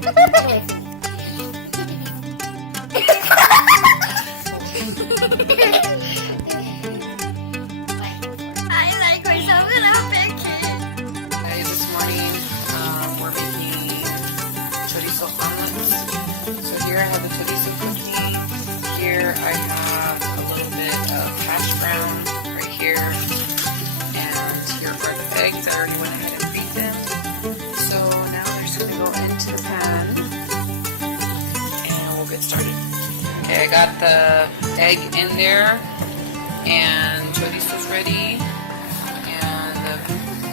like myself in a picture. Guys, this morning we're making chorizo omelets. So here I have the chorizo cookie. Here I have a little bit of hash brown right here. And here are the eggs. I already went ahead and beat them. So now they're just going to go into the pan. And we'll get started. Okay, I got the egg in there. And chorizo's ready. And the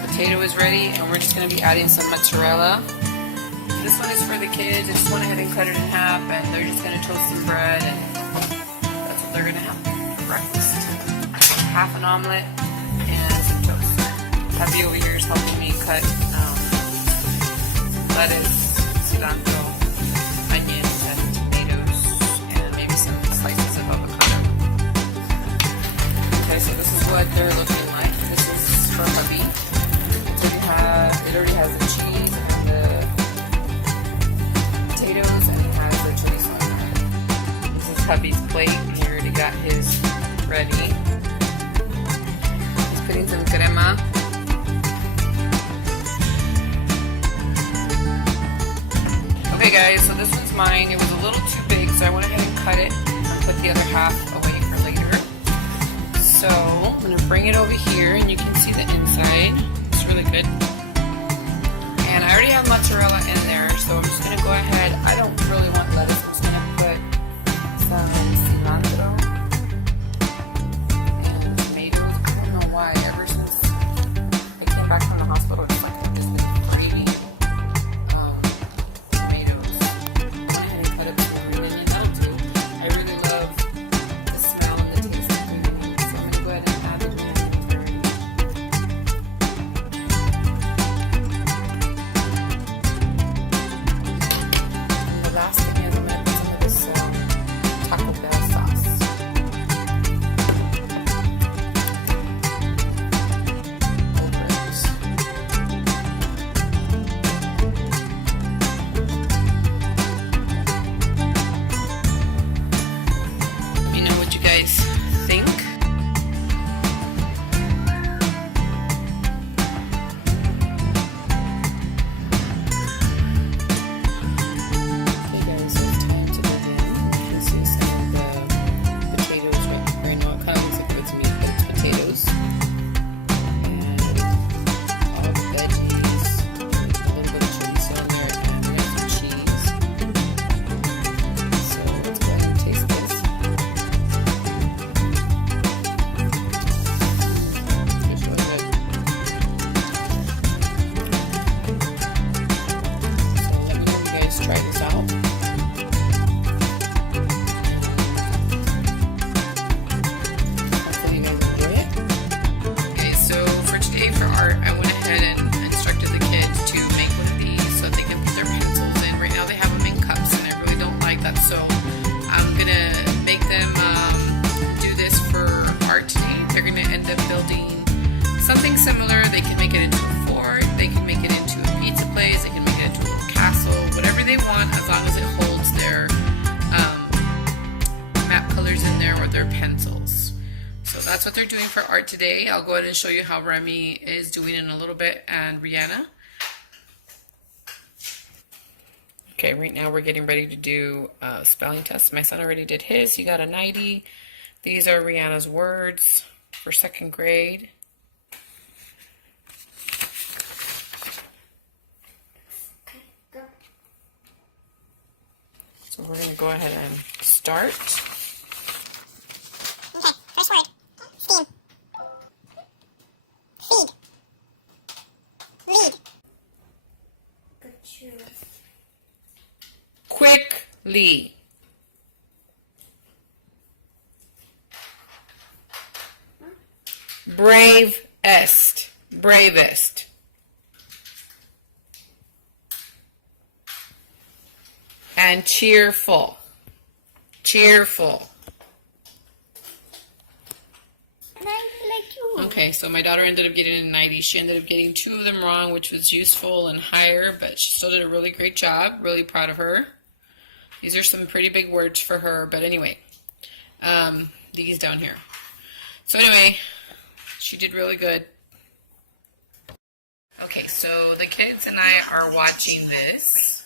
potato is ready. And we're just going to be adding some mozzarella. This one is for the kids. I just went ahead and cut it in half. And they're just going to toast some bread. And that's what they're going to have for breakfast. Half an omelet and some toast. Happy over here is helping me cut lettuce, cilantro, onions, and tomatoes, and maybe some slices of avocado. Okay, so this is what they're looking like. This is for hubby. It already has the cheese and the potatoes, and it has the chorizo on it. This is hubby's plate. He already got his ready. He's putting some crema. Okay guys, so this one's mine. It was a little too big, so I went ahead and cut it and put the other half away for later. So I'm going to bring it over here and you can see the inside. It's really good. And I already have mozzarella in there, so I'm just going to go ahead. I don't really want lettuce. I'm just going to put some cilantro and tomatoes. I don't know why. Ever since I came back from the hospital, it's like I've just been craving tomatoes. Go ahead and cut up some mini. That'll do. I really love the smell and the taste of mini, so I'm going to go ahead and add the mini. And the last thing is I'm going to put some of this Taco Bell sauce. Over it. Let me know what you guys think. Okay guys, so it's time to go in. You can see some of the potatoes right here. I know it kind of looks like it's meat, but it's potatoes. And all the veggies, a little bit of chorizo in there, and we have some cheese. So let's go ahead and taste this. It's really good. So let me know if you guys try this out. Hopefully you guys enjoy it. Okay, so for today for art, I went ahead and instructed the kids to make one of these so that they can put their pencils in. Right now they have them in cups and I really don't like that, so I'm going to make them do this for art today. They're going to end up building something similar. They can make it into a fort, they can make it into a pizza place, they can make it into a little castle, whatever they want, as long as it holds their map colors in there or their pencils. So that's what they're doing for art today. I'll go ahead and show you how Remy is doing in a little bit, and Rihanna. Okay, right now we're getting ready to do a spelling test. My son already did his. He got a 90. These are Rihanna's words for 2nd grade. So we're going to go ahead and start. Okay, first word. Steam. Feed. Lead. Quickly. Bravest. Bravest. And cheerful. Cheerful. Nicely. Thank you. Okay, so my daughter ended up getting a 90. She ended up getting 2 of them wrong, which was useful and higher, but she still did a really great job. Really proud of her. These are some pretty big words for her, but anyway, these down here. So anyway, she did really good. Okay, so the kids and I are watching this.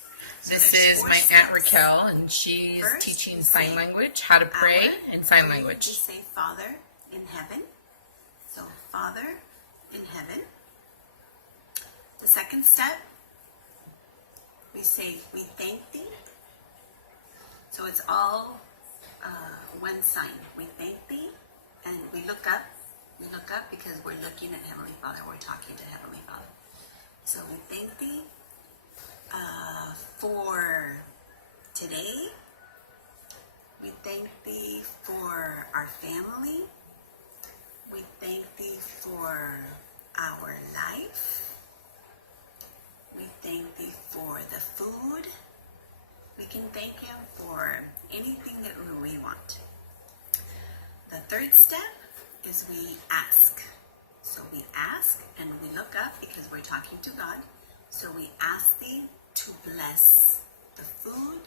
This is my Aunt Raquel, and she's teaching sign language, how to pray in sign We language. say Father in heaven. So Father in heaven. The second step, we say we thank thee. So it's all one sign. We thank thee, and we look up. We look up because we're looking at Heavenly Father. We're talking to Heavenly Father. So we thank thee for today. We thank thee for our family. We thank thee for our life. We thank thee for the food. We can thank him for anything that we want. The third step is we ask. So we ask and we look up because we're talking to God. So we ask thee to bless the food.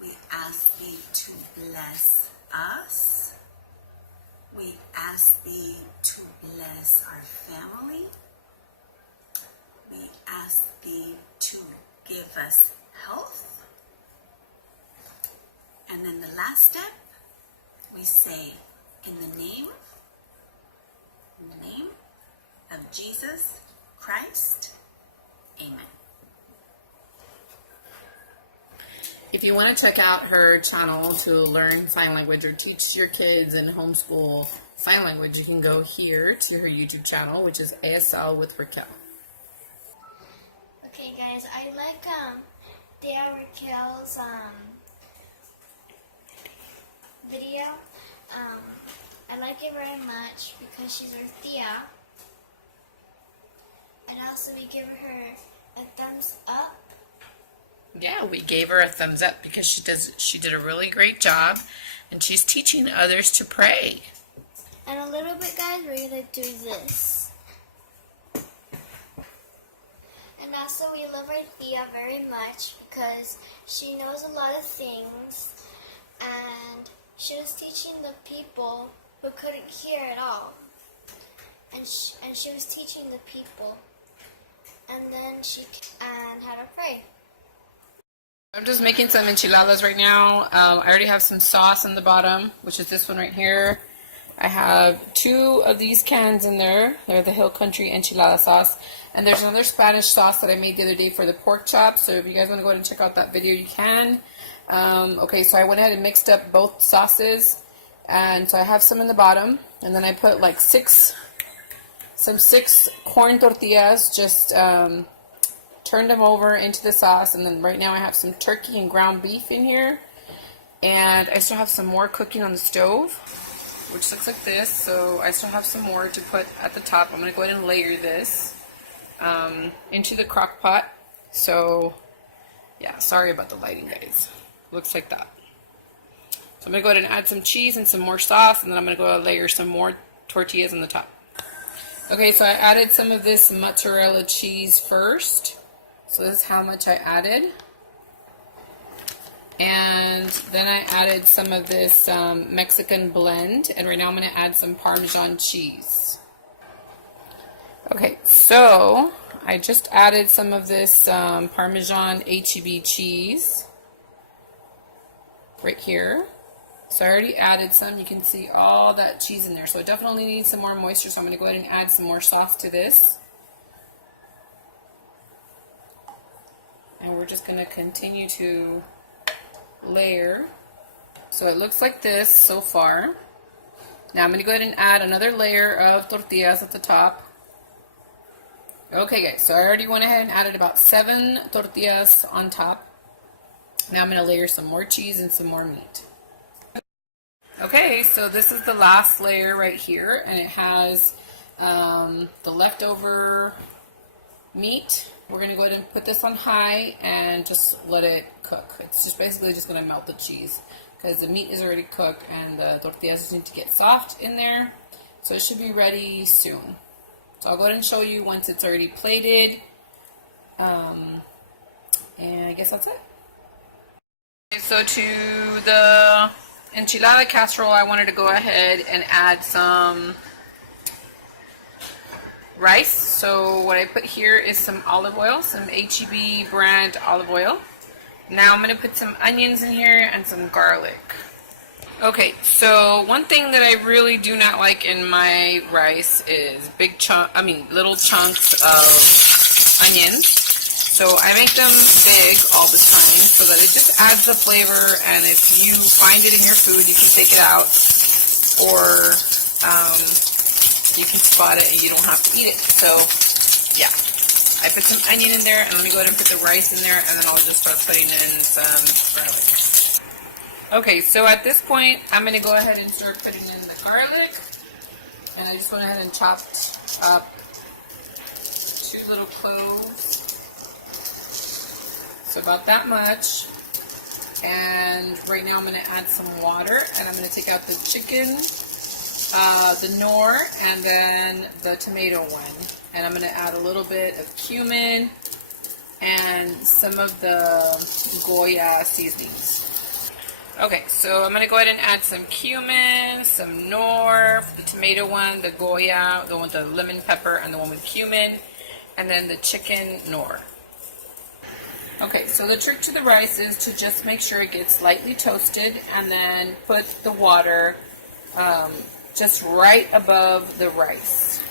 We ask thee to bless us. We ask thee to bless our family. We ask thee to give us health. And then the last step, we say, in the name of Jesus Christ, amen. If you want to check out her channel to learn sign language or teach your kids in homeschool sign language, you can go here to her YouTube channel, which is ASL with Raquel. Okay, guys, I like Raquel's video. I like it very much because she's our Thea. And also we give her a thumbs up. Yeah, we gave her a thumbs up because she did a really great job, and she's teaching others to pray. And a little bit, guys, we're gonna do this. And also we love our Thea very much because she knows a lot of things, and she was teaching the people who couldn't hear at all. And she was teaching the people. And then and how to pray. I'm just making some enchiladas right now. I already have some sauce in the bottom, which is this one right here. I have 2 of these cans in there. They're the Hill Country enchilada sauce. And there's another Spanish sauce that I made the other day for the pork chops. So if you guys want to go ahead and check out that video, you can. Okay, so I went ahead and mixed up both sauces. And so I have some in the bottom. And then I put like 6 corn tortillas, just turned them over into the sauce. And then right now I have some turkey and ground beef in here. And I still have some more cooking on the stove, which looks like this. So I still have some more to put at the top. I'm going to go ahead and layer this into the crock pot. So yeah, sorry about the lighting, guys. Looks like that. So I'm going to go ahead and add some cheese and some more sauce, and then I'm going to go ahead and layer some more tortillas on the top. Okay, so I added some of this mozzarella cheese first. So this is how much I added. And then I added some of this Mexican blend, and right now I'm going to add some Parmesan cheese. Okay, so I just added some of this Parmesan HEB cheese right here. So I already added some. You can see all that cheese in there. So I definitely need some more moisture, so I'm going to go ahead and add some more sauce to this. And we're just going to continue to layer. So it looks like this so far. Now I'm going to go ahead and add another layer of tortillas at the top. Okay guys, so I already went ahead and added about 7 tortillas on top. Now I'm going to layer some more cheese and some more meat. Okay, so this is the last layer right here, and it has the leftover meat. We're going to go ahead and put this on high and just let it cook. It's just basically just going to melt the cheese because the meat is already cooked and the tortillas need to get soft in there. So it should be ready soon. So I'll go ahead and show you once it's already plated. And I guess that's it. Okay, so to the enchilada casserole, I wanted to go ahead and add some rice. So what I put here is some olive oil, some HEB brand olive oil. Now I'm going to put some onions in here and some garlic. Okay, so one thing that I really do not like in my rice is little chunks of onions. So I make them big all the time so that it just adds the flavor, and if you find it in your food, you can take it out, or you can spot it and you don't have to eat it. So yeah, I put some onion in there, and let me go ahead and put the rice in there, and then I'll just start putting in some garlic. Okay, so at this point, I'm going to go ahead and start putting in the garlic. And I just went ahead and chopped up 2 little cloves. So about that much. And right now I'm going to add some water. And I'm going to take out the chicken, the nor, and then the tomato one. And I'm going to add a little bit of cumin and some of the Goya seasonings. Okay, so I'm going to go ahead and add some cumin, some nor, the tomato one, the Goya, the one with the lemon pepper, and the one with cumin, and then the chicken nor. Okay, so the trick to the rice is to just make sure it gets lightly toasted, and then put the water just right above the rice.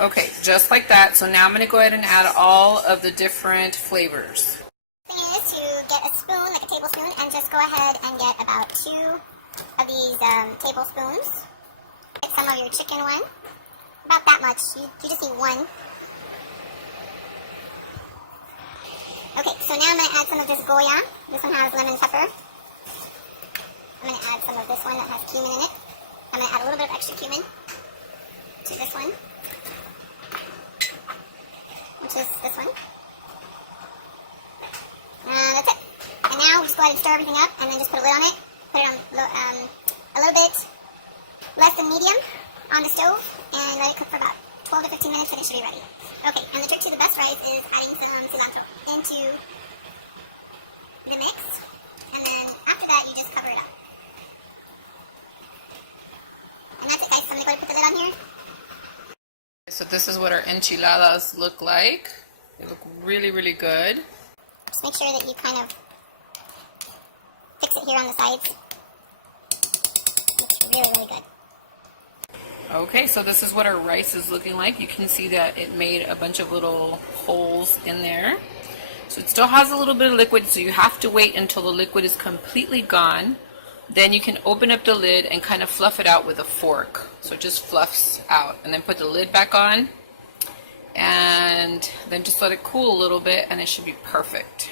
Okay, just like that. So now I'm going to go ahead and add all of the different flavors. Thing is to get a spoon, like a tablespoon, and just go ahead and get about 2 of these tablespoons. Get some of your chicken one, about that much. You just need 1. Okay, so now I'm going to add some of this Goya. This one has lemon pepper. I'm going to add some of this one that has cumin in it. I'm going to add a little bit of extra cumin to this one, which is this one. That's it. And now we just go ahead and stir everything up, and then just put a lid on it. Put it on a little bit less than medium on the stove, and let it cook for about 12 to 15 minutes, and it should be ready. Okay, and the trick to the best rice is adding some cilantro into the mix, and then after that, you just cover it up. And that's it, guys. So I'm going to go ahead and put the lid on here. So this is what our enchiladas look like. They look really, really good. Just make sure that you kind of fix it here on the sides. Looks really, really good. Okay, so this is what our rice is looking like. You can see that it made a bunch of little holes in there. So it still has a little bit of liquid, so you have to wait until the liquid is completely gone. Then you can open up the lid and kind of fluff it out with a fork. So it just fluffs out. And then put the lid back on. And then just let it cool a little bit, and it should be perfect.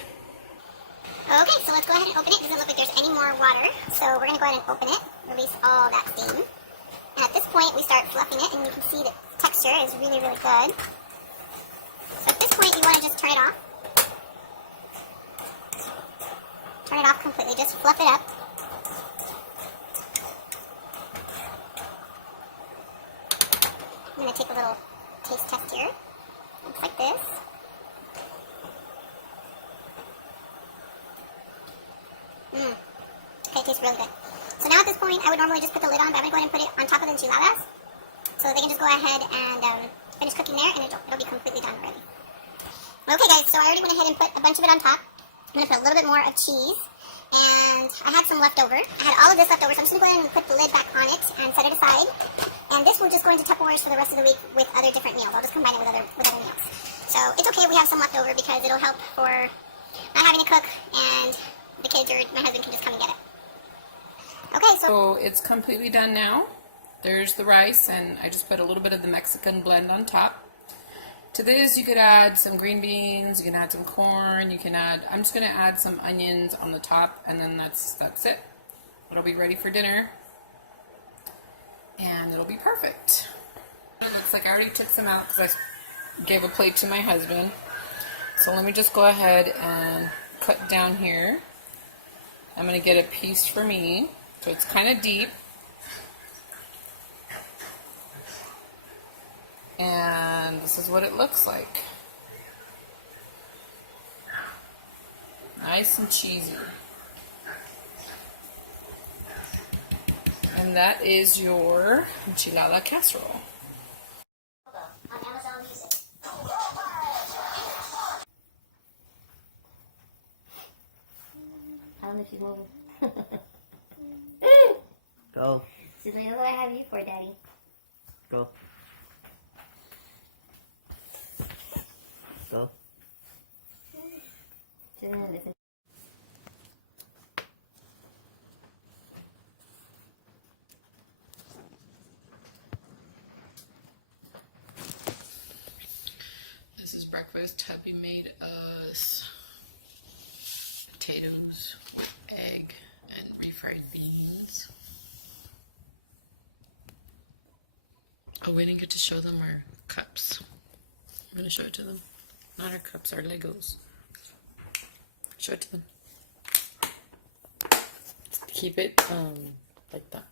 Okay, so let's go ahead and open it. It doesn't look like there's any more water. So we're going to go ahead and open it, release all that steam. And at this point, we start fluffing it, and you can see the texture is really, really good. So at this point, you want to just turn it off. Turn it off completely. Just fluff it up. I'm going to take a little taste test here. Looks like this. Okay, it tastes really good. So now at this point, I would normally just put the lid on, but I'm going to go ahead and put it on top of the enchiladas so that they can just go ahead and finish cooking there, and it'll be completely done already. Okay, guys, so I already went ahead and put a bunch of it on top. I'm going to put a little bit more of cheese, and I had some left over. I had all of this left over, so I'm just going to go ahead and put the lid back on it and set it aside. And this will just go into Tupperwares for the rest of the week with other different meals. I'll just combine it with other meals. So it's okay if we have some left over because it'll help for not having to cook, and the kids or my husband can just come and get it. Okay, So it's completely done now. There's the rice, and I just put a little bit of the Mexican blend on top. To this, you could add some green beans, you can add some corn, you can add, I'm just going to add some onions on the top, and then that's it. It'll be ready for dinner, and it'll be perfect. It looks like I already took some out because I gave a plate to my husband. So let me just go ahead and cut down here. I'm going to get a piece for me, so it's kind of deep. And this is what it looks like. Nice and cheesy. And that is your enchilada casserole. On Amazon Music. I don't know if you move. Go. So what do I have you for, Daddy? Go. Go. Listen. This is breakfast. Hubby made us potatoes with egg and refried beans. Oh, we didn't get to show them our cups. I'm going to show it to them. Not our cups, our Legos. Show it to them. Keep it like that.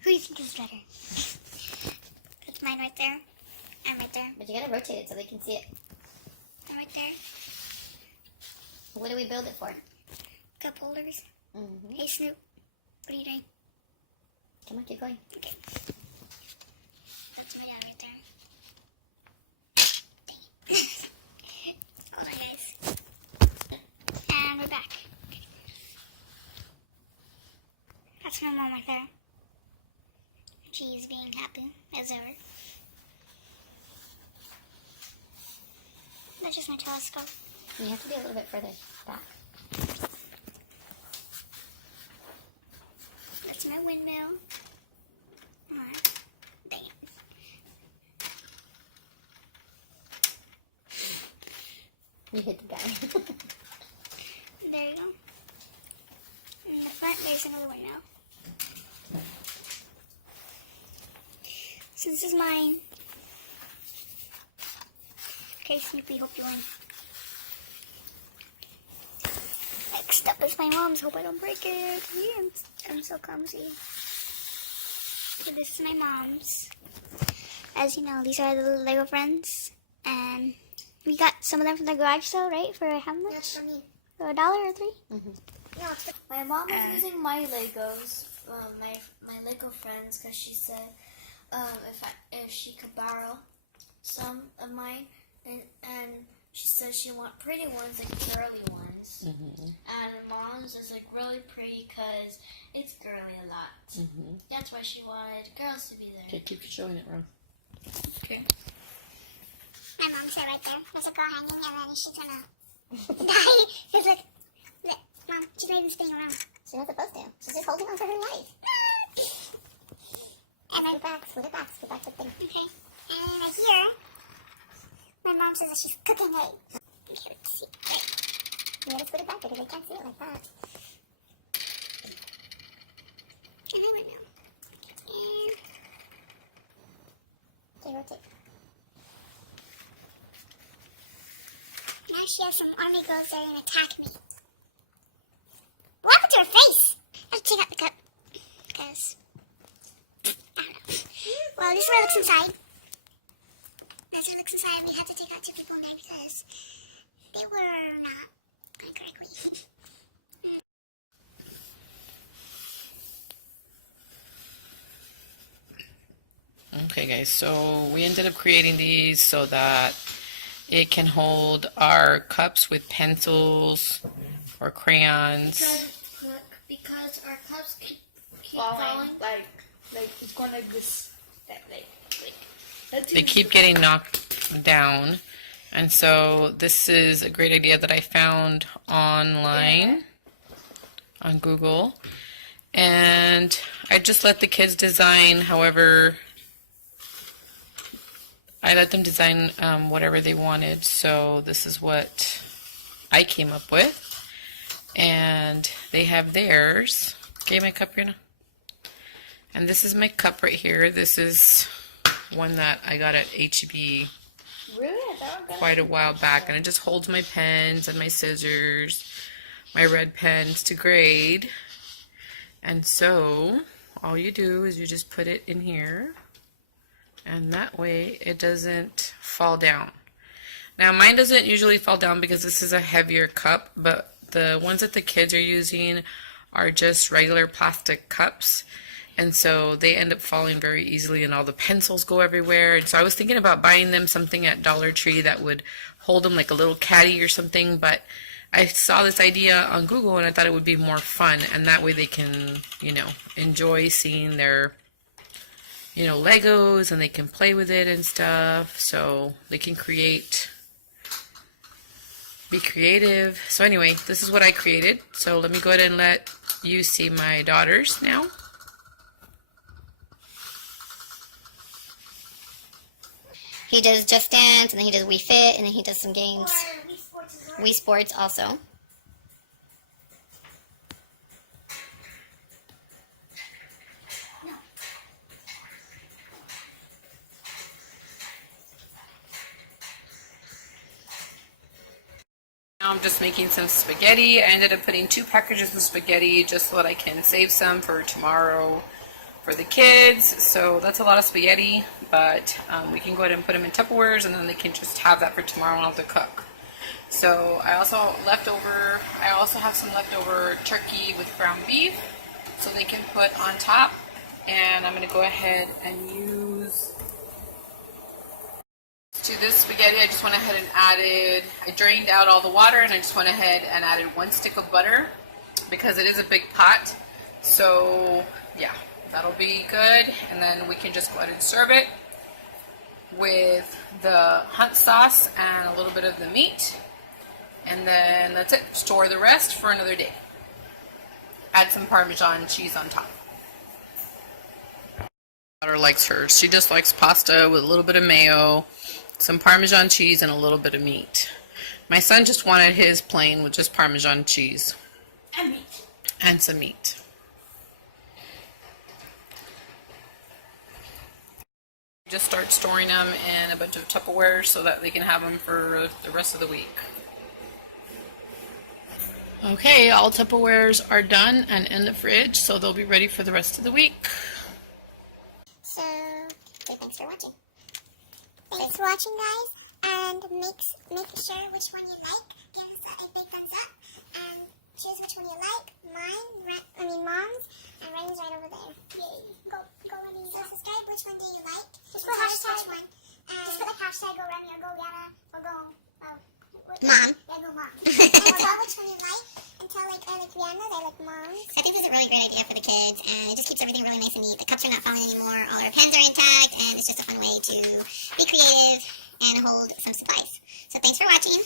Who do you think is better? That's mine right there. I'm right there. But you gotta rotate it so they can see it. I'm right there. What do we build it for? Cup holders. Mm-hmm. Hey Snoop, what are you doing? Come on, keep going. Okay. That's my dad right there. Dang it. Hold on, guys. And we're back. Okay. That's my mom right there. She's being happy, as ever. That's just my telescope. You have to be a little bit further back. That's my windmill. Dang it. You hit the guy. There you go. In the front, there's another windmill. So this is mine. Okay, Snoopy, hope you win. Next up is my mom's. Hope I don't break it. Yeah, I'm so clumsy. So this is my mom's. As you know, these are the Lego friends. And we got some of them from the garage sale, right? For how much? That's for me. For $1 or $3? Mm-hmm. No, my mom was using my Legos, my Lego friends, because she said if she could borrow some of mine, and she said she want pretty ones, like girly ones. Mm-hmm. And mom's is like really pretty because it's girly a lot. Mm-hmm. That's why she wanted girls to be there. Okay, keep showing it, Ron. Okay. My mom said right there, there's a girl hanging and then she's gonna die. Because look, Mom, she's not even spinning around. She's not supposed to. She's just holding on for her life. And scoot back the thing. Okay. And right here, my mom says that she's cooking eggs. Okay, let's see. Right. You gotta scoot it back because they can't see it like that. And I went now. And okay, rotate. Now she has some army girls that are gonna attack me. What happened to her face? I have to take out the cup. Because I don't know. Well, this is what it looks inside. That's what it looks inside. We had to take out 2 people in there because they were not going correctly. Okay, guys, so we ended up creating these so that it can hold our cups with pencils or crayons. Because our cups keep falling. Like it's going like this. They keep getting knocked down. And so this is a great idea that I found online on Google. And I just let the kids design however, I let them design whatever they wanted. So this is what I came up with. And they have theirs. Okay, my cup, Regina. And this is my cup right here. This is one that I got at HEB quite a while back. And it just holds my pens and my scissors, my red pens to grade. And so all you do is you just put it in here, and that way it doesn't fall down. Now mine doesn't usually fall down because this is a heavier cup, but the ones that the kids are using are just regular plastic cups, and so they end up falling very easily and all the pencils go everywhere. And so I was thinking about buying them something at Dollar Tree that would hold them, like a little caddy or something, but I saw this idea on Google and I thought it would be more fun, and that way they can, you know, enjoy seeing their, you know, Legos, and they can play with it and stuff, so they can be creative. So anyway, this is what I created. So let me go ahead and let you see my daughters now. He does Just Dance, and then he does Wii Fit, and then he does some games. Wii Sports also. Now I'm just making some spaghetti. I ended up putting 2 packages of spaghetti just so that I can save some for tomorrow for the kids. So that's a lot of spaghetti, but we can go ahead and put them in Tupperwares, and then they can just have that for tomorrow when I have to cook. So I also have some leftover turkey with ground beef, so they can put on top. And I'm going to go ahead and use, to this spaghetti, I just went ahead and I drained out all the water, and I just went ahead and added 1 stick of butter because it is a big pot. So yeah, that'll be good. And then we can just go ahead and serve it with the Hunt sauce and a little bit of the meat. And then that's it. Store the rest for another day. Add some Parmesan cheese on top. My daughter likes hers. She just likes pasta with a little bit of mayo, some Parmesan cheese, and a little bit of meat. My son just wanted his plain with just Parmesan cheese. And meat. And some meat. Just start storing them in a bunch of Tupperware so that they can have them for the rest of the week. Okay, all Tupperwares are done and in the fridge, so they'll be ready for the rest of the week. So, thanks for watching. Thanks for watching, guys, and make sure which one you like. Give us a big thumbs up, and choose which one you like. Mom's, and Ryan's right over there. Yay. Go, Remy. So subscribe, which one do you like? Just put hashtag one. Just put like hashtag go Remy or go Yana or go, Mom. Yeah, go Mom. And we'll tell which one you like, and tell like I like Rihanna's, I like Mom's. I think this is a really great idea for the kids, and it just keeps everything really nice and neat. The cups are not falling anymore, all our pens are intact, and it's just a fun way to be creative and hold some supplies. So thanks for watching.